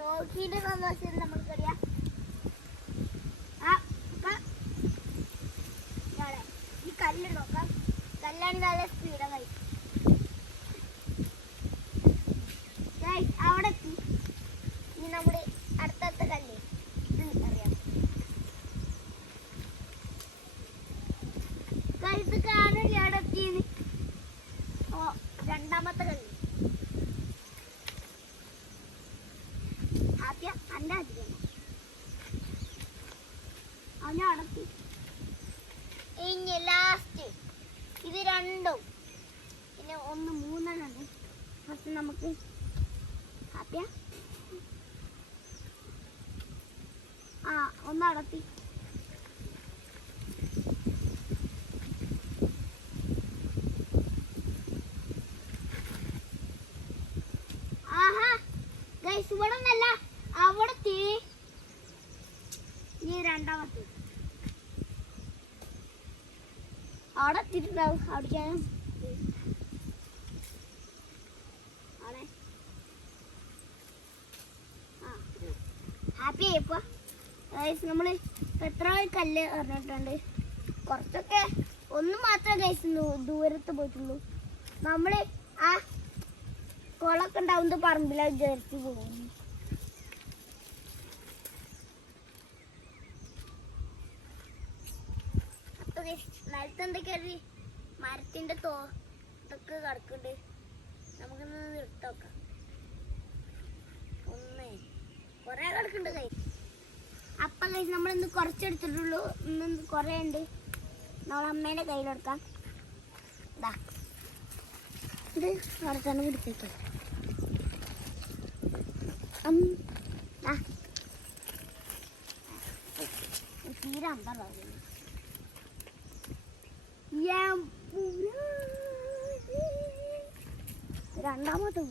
റോക്കിന്റെ സന്തോഷം നമുക്കറിയാം. ഈ കല്ല് നോക്കാം. കല്ലാണെങ്കിൽ നല്ല സ്പീഡായി അവിടെ എത്തി. ഇനി നമ്മുടെ അടുത്തടുത്ത കല്ല് ഇത് അറിയാം. ഇത് കാണില്ല അവിടെ എത്തിയത്. രണ്ടാമത്തെ കല്ല് ആദ്യം അല്ല അധികം അവനെ അടത്തി. ഇനി ലാസ്റ്റ് ഇത് രണ്ടും പിന്നെ ഒന്ന് മൂന്നെണ്ണം ഉണ്ട്. ഫസ്റ്റ് നമുക്ക് ആദ്യം ഒന്ന് അടത്തി. ഇവിടെ ഒന്നല്ല അവിടെ തീ. ഇനി രണ്ടാമത്തെ അവിടെ എത്തിയിട്ടുണ്ടാവും. അടിക്കാനും ഹാപ്പി ആയിപ്പോ നമ്മള് എത്ര കല്ല് എറിഞ്ഞിട്ടുണ്ട്. കുറച്ചൊക്കെ ഒന്ന് മാത്രമേ ഗൈസ് ദൂരത്ത് പോയിട്ടുള്ളൂ. നമ്മള് ആ കുളമൊക്കെ ഉണ്ടാവുന്നത് പറമ്പില വിചാരിച്ച് പോകും. അപ്പൊ നിലത്ത് എന്തൊക്കെയാണ് മരത്തിന്റെ ഇതൊക്കെ കിടക്കുന്നുണ്ട്. നമുക്കൊന്ന് എടുത്ത് നോക്കാം. കൊറേ കിടക്കുന്നുണ്ട് കൈ. അപ്പൊ കൈ നമ്മളിന്ന് കുറച്ചെടുത്തിട്ടുള്ളൂ. ഇന്ന് കൊറേ ഉണ്ട്. നമ്മളമ്മേന്റെ കയ്യിലെടുക്കാം. ഇതാ ഇത് അവിടെ തന്നെ പിടിച്ചേക്കാം. തീരെ അമ്പറാകുന്നു. രണ്ടാമത്തെ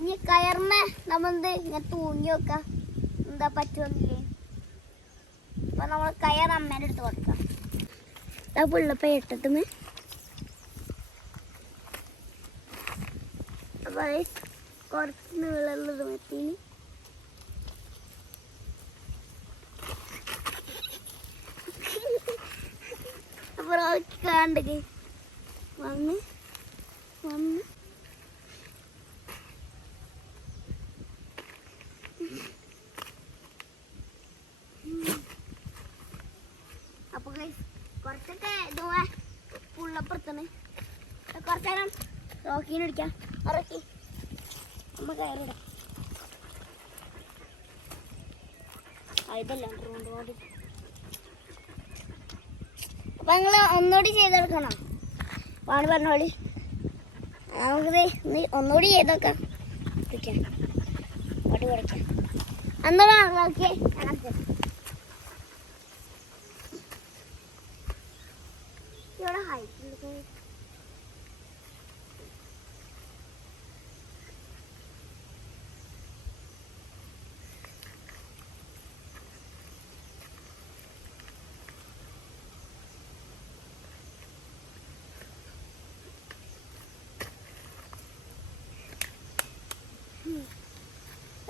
ഇനി കയറിനെ നമ്മളെന്ത് ഇങ്ങനെ തൂങ്ങി വെക്കാം. എന്താ പറ്റുമെന്നില്ലേ. അപ്പൊ നമ്മൾ കയർ അമ്മേൻ്റെ അടുത്ത് കൊടുക്കാം. പിള്ളപ്പ ഇട്ടിട്ടുന്ന് അപ്പൊ കുറച്ച് നീളമുള്ളത് മറ്റീന് അപ്പൊ കാണ്ടത് വന്ന് വന്ന് അപ്പൊ കുറച്ചൊക്കെ ഇതുപോലെ പുള്ളപ്പുറത്താണ്. കുറച്ച് നേരം റോക്കീനെ അടിക്കാം. ഇറക്കി നമ്മ കയറിടാം. ഇതല്ല റോഡ്. അപ്പൊ നിങ്ങള് ഒന്നുകൂടി ചെയ്തെടുക്കണം. വാണ് പറഞ്ഞോളി. നമുക്കിത് ഒന്നുകൂടി ചെയ്തൊക്കാം. പട്ടി പഠിക്കാം. അന്നോടാ നോക്കിയേ. ഇവിടെ ഹൈറ്റ്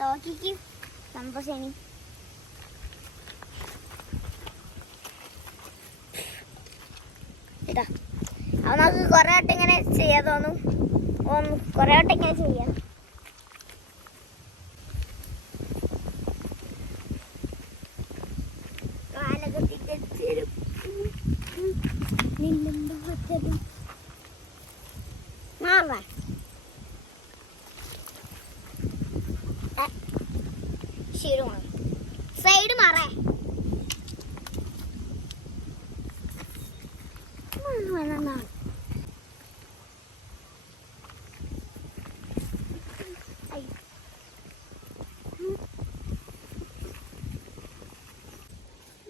നോക്കിക്ക് സന്തോഷേനി. ഇതാ അപ്പൊ നമുക്ക് കുറെ വട്ടം ഇങ്ങനെ ചെയ്യാൻ തോന്നും. കുറെ വട്ടം ഇങ്ങനെ ചെയ്യാം. മാറാ ശരിയാണ്. സൈഡ് മാറേ.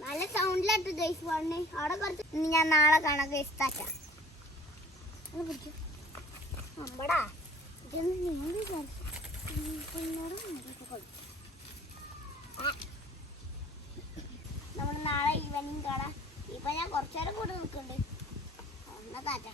നല്ല സൗണ്ടിലാ തട്ട് ഗൈസ് വണ്ണേ അവിടെ കുറച്ച് ഇനി ഞാൻ നാളെ കാണാം ഗൈസ് തട്ട പിടിച്ചു അമ്പടാ ഇതൊന്നും നിങ്ങൾ നമ്മൾ നാളെ ഈവനിങ് കാണാം. ഇപ്പൊ ഞാൻ കുറച്ചേരം കൂടെ നിൽക്കുന്നുണ്ട്. എന്നാ താറ്റ.